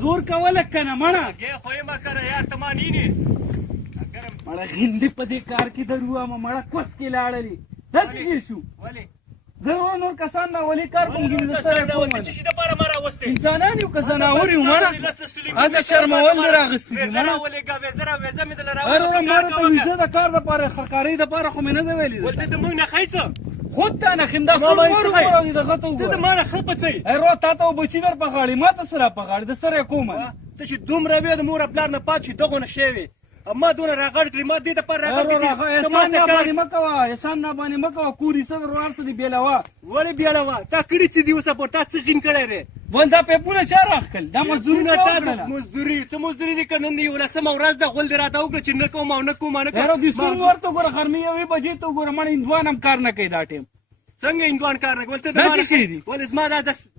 زور کوله کنه مړه هغې خو یې مه کره یار ته ما نینې مړه غندې په دې کار کې دروامه مړه کوس کې لاړلې دا څه شی شو ولې زه نور کسان راولې کار کوم د سره کوم څه شي دپاره ما راوستی انسانان یو که زناور یو مړه هسې شرمول دې راغستې دي ویزه راولېږه ویزه مې درله هر ما ته ویزه د کار دپاره خرکارۍ دپاره خو مې نه ده ویلي ولته د موږ نه ښایي څه خود ته نخیم دا څومره وګوره دغه ته ته د وګوره ما نه ښه پڅوي رو تا ته بچي در په غاړې ما ته سره په غاړې د سره یې کومه ته چې دومره وې د مور پلار نه پات شي دغونه شی وې ما دونه راغړ کړي ما دې دپاره راغړ کړي چې ته ما څه باندې مه کوه احسان نه باندې مه کوه کوري څه در ورار څه دي بېلوه ولې بیاړه تا کړي چې دي اوسه پور تا څه غین کړی دی بل دا پیپونه چا راخکل دا مزدوري چا وکړله مزدوري څه مزدوري دي که نن د یولسمه ورځ ده غول دې راته وکړه چې نه کوم او نه کوم نه یاره د سون ورته وګوره غرمې یوې بجې ته وګوره مړه هندوان هم کار نه کوي دا ټیم څنګه هندوان کار نه کوي دا څه شی دي ولې زما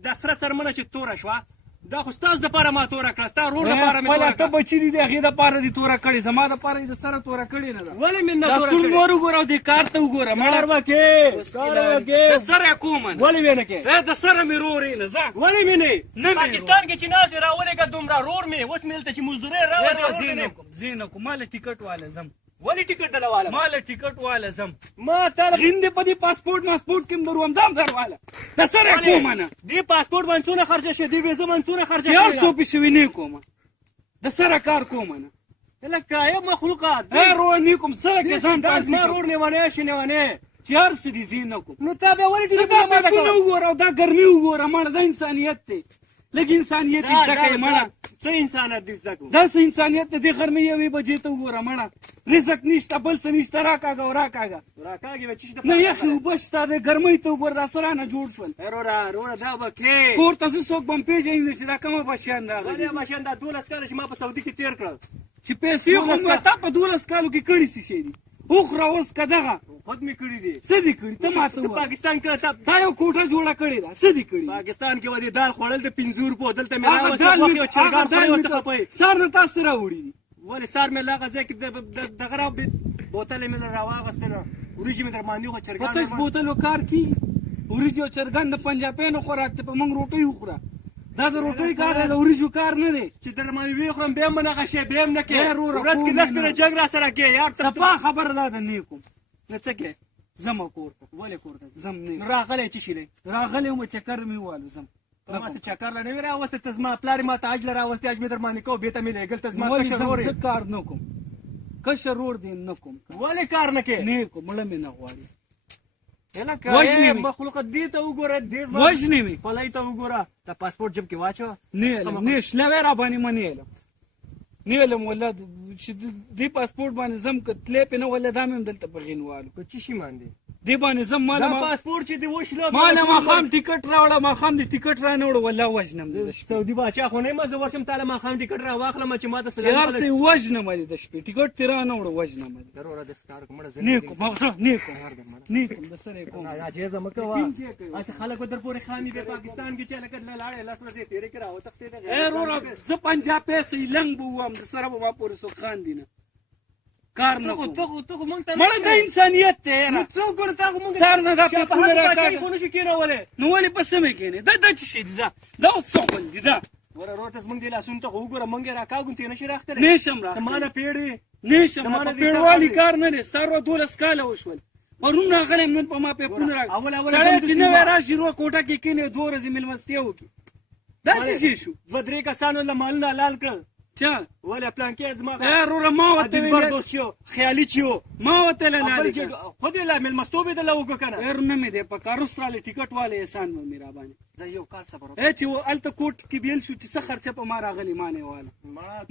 دا سره څرمنه چې توره شوه دا خو ستاسو دپاره ما توره کړه ستا ورور دپاره مې توره ته بچي دي د هغې دپاره دې توره کړې زما دپاره یې د سره توره کړې نه ده ولې مې نه دا توره سون کړې مور وګوره او دې کار ته وګوره کار وکې کار وکې د سره یې کومه ولې مې نه کې د سره مې رور یې نه ځه ولې مې نه نه پاکستان کې چې ناست وې راولېږه دومره رور مې اوس مې دلته چې مزدورۍ راوړې زه نه کوم ماله ټیکټ واله ځم ولې ټیکټ دله واله ماله ټیکټ واله ځم ما تا غندې په دې پاسپورټ ماسپورټ کې م دروم دام درواله د سره یې کومه نه دې پاسپورټ باندې څونه خرچه شوې دې ویزه باندې څونه خرچه چې هر څو پې شوي نه کومه د سره کار کومه نه لکه یو مخلوقات رو نه کوم سره کې ځان دا پانسي زما رور لیونی شي لیونی چې هر څه دي زه نه کوم نو تا بیا ولې دا ټیکټ ما پیپونه وګوره او دا ګرمي وګوره مړه دا انسانیت دی لږ انسانیت یې زده کړې مړه څه انسانیت دې زده کړو دا څه انسانیت دی دې غرمې یوې بجې ته وګوره مړه رزق نشته بل څه نشته راکاږه او راکاږه راکاږې به چې نه یخې اوبه شته د ګرمۍ ته وګوره دا څه رانه جوړ شول وروره دا به کې کور ته زه څوک به م پېژني نه چې دا کومه بچیان راغلي ولې ماشین دا 12 کاله چې ما په سعودي کې تېر کړل چې پیسې خو مې تا په 12 کالو کې کړي څه شی دي وخوره اوس که دغه خود مې کړي دي څه دي کړي ته ماته ته ووایه پاکستان کې تا یو کوټه جوړه کړې ده څه دي کړي پاکستان کې ودې دال خوړل د 50 روپو دلته مې راوسته غوښې او چرګان خورې ورته خپوي سار نه تاسو راوړي دي ولې سار مې لاغه ځای کې دغه را بوتل مې راواغستله وریجې مې در باندې خو چرګان په تش بوتلو کار کېږي وریجې او چرګان د پنجابیانو خوراک دی په موږ روټۍ وخوره دا د روټۍ کار دی د وریجو کار نه دی چې در باندې ویې خورم بیا هم نغه شی بیا هم نه کې ورځ کې لس پېره جنګ را سره کې یار صفا خبره دا ده نه کوم نه څه کې ځم کور ته ولې کور ته ځم نه راغلی څه شي دی راغلی وم چکر مې ووالو ځم ته ما څه چکر لا نه وې راوستی ته زما پلار یې ما ته حج له راوستی حج مې در باندې کوو بېرته مې لېږل ته زما کشر ورور زه کار نه کوم کشر ورور دی نه کوم ولې کار نه کې نه کوم مړه مې نه غواړي وژنې مې مخلوقه دې ته وګوره دې زما وژنې مې خولۍ ته وګوره دا پاسپورټ جب کې واچوه نه علم نه شلوی را باندې ما نه علم نه علم والله چې دې پاسپورټ باندې ځم که تلې پې نه والله دا مې هم دلته په غینوالو په څه شي باندې دې باندې ځم دا پاسپورټ چې دې وشله ماله ماښام ټیکټ راوړه ماښام دې ټیکټ را نه وړه والله وژنم سعودي باچا خو نه یم زه ورشم تاله ماښام ټیکټ را واخلم چې ما ته چې هر څه وژنم دې د شپې ټیکټ دې را نه وړه وژنم دې وروره داسې کار کوم نه کوم نه کوم د سره کوم ناجیزه مه کوه هسې خلک به در پورې خاندي بیا پاکستان کې چې لکه لاړې لاس ورځې تېرې کړې راوتښتېدې وروره زه پنجاب پیسې لنګ به ووایم د سره به ما پورې څوک خاندي نه کار نه کوم ته خو موږ ته مړه د انسانیت دی یاره څه وګوره تا خو موږ سر نه دا پیپونه راکاږه خو نشو کېنولی نو ولې په سمې کېنې دا څه شی دي دا اوس څه غول دي دا وره روټه زموږ دې لاسونو ته خو وګوره موږ یې راکاږو ته یې نشي راښکلی نشم ته ما نه پیړې نشم په پیړوالي کار نه دی ستا 12 کاله وشول پرون راغلی نن په ما پیپونه راکړه سړی چې نوی راشي روه کوټه کې کېنې 2 ورځې مېلمستیا وکړي دا څه شی شو 2-3 کسانو له مالونه حلال کړل چا ولې پلانکې زما وروره ما ورته بردوس شو خیالي چې و ما ورته خو دې لا مېلمستوب یې دله وکړه که نه نه مې دی په کار اوس رالی ټیکټ والی احسان به مې راباندې زه یو کال صبر چې هلته کوټ کې بیل شو چې څه خرچه په ما راغلې ما نه واله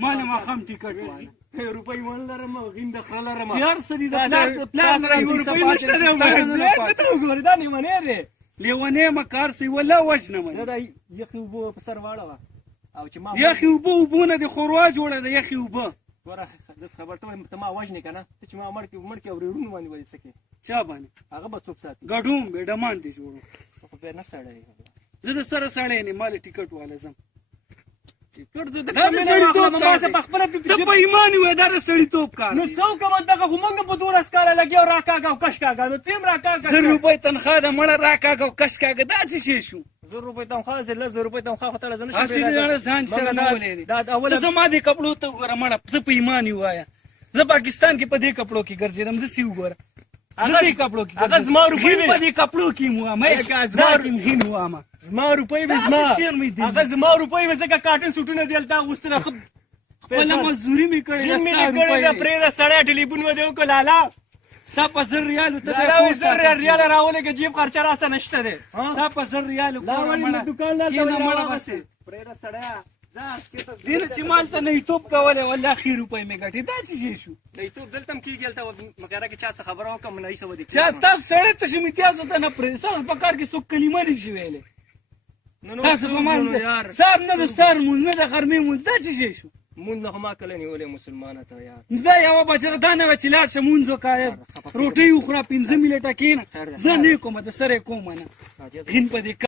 ما له ماښام ټیکټ واله روپۍ ون لرم غین د خره لرم چې هر څه دي د پلار سره یو روپۍ نشته دی ته وګورې دا لیونی دی لیونی یم کار سي والله وژنم زه دا یخې اوبه په سر واړوه او چې ما یخې اوبه نه د خوروا جوړه ده یخې اوبه ګوره داسې خبر ته وایم ته ما وژنې که نه ته چې ما مړ کړې او ورېرونو باندې ولې څه کړې چا باندې هغه به څوک ساتي ګډوم به ډمان دې جوړو خو بیا نه سړی زه د سره سړی نه مال ټیکټ والا ځم ټیکټ زه د سړیتوب کار دی ته په ایمان وې دا د سړیتوب کار نو څه وکړم دغه خو موږ په 12 کاله لګیا او راکاږه او کش کاږه نو ته هم راکاږه 100 روپۍ تنخوا ده مړه راکاږه او کش کاږه دا څه شی شو زر روپۍ تنخواه زه 10,000 روپۍ تنخواه خو ته زه نشم اصلي پیدا نه ځان شرمولې دي دا اوله ته زما دې کپړو ته وګوره مړه ته په ایمان یې ووایه زه پاکستان کې په دې کپړو کې ګرځېدم دسې وګوره هغه زما روپۍ وې په دې کپړو کې مو وایم هین وایم زما روپۍ وې هغه زما روپۍ وې ځکه کاټن سوټونه دې هلته اغوستله خپله مزدوري مې کړې ده ستا کړې ده پرېږده سړی ټلیفون مې دې وکړه لالا ستا په 1000 ریالو ته لالا وې 1000 ریاله راولېږه جیب خرچه راسه نشته دی ستا په 1000 ریالو دوکاندار ته مړه بسې پرېږده سړیه دې نه چې مال ته نیتوب کولی والله ښې روپۍ مې ګټې دا څه شی شو نیتوب دلته هم کېږي هلته مغیره کې چا څه خبره وکړم نه څه ودې چا تاسو سړی ته شم امتیازو ته نه پرېږدي ستاسو په کار کې څوک کلمه نه شي ویلی تاسو په ما سهار نه د سهار مونځ نه د غرمې مونځ دا څه شی شو مونځ نه خو ما کله نیولې مسلمانه ته یار دا یوه بچه دا نه وه چې لاړ شه مونځ وکړه روټۍ وخوره 5 منټه کښېنه زه نه کومه د سره یې کومه نه غین په دې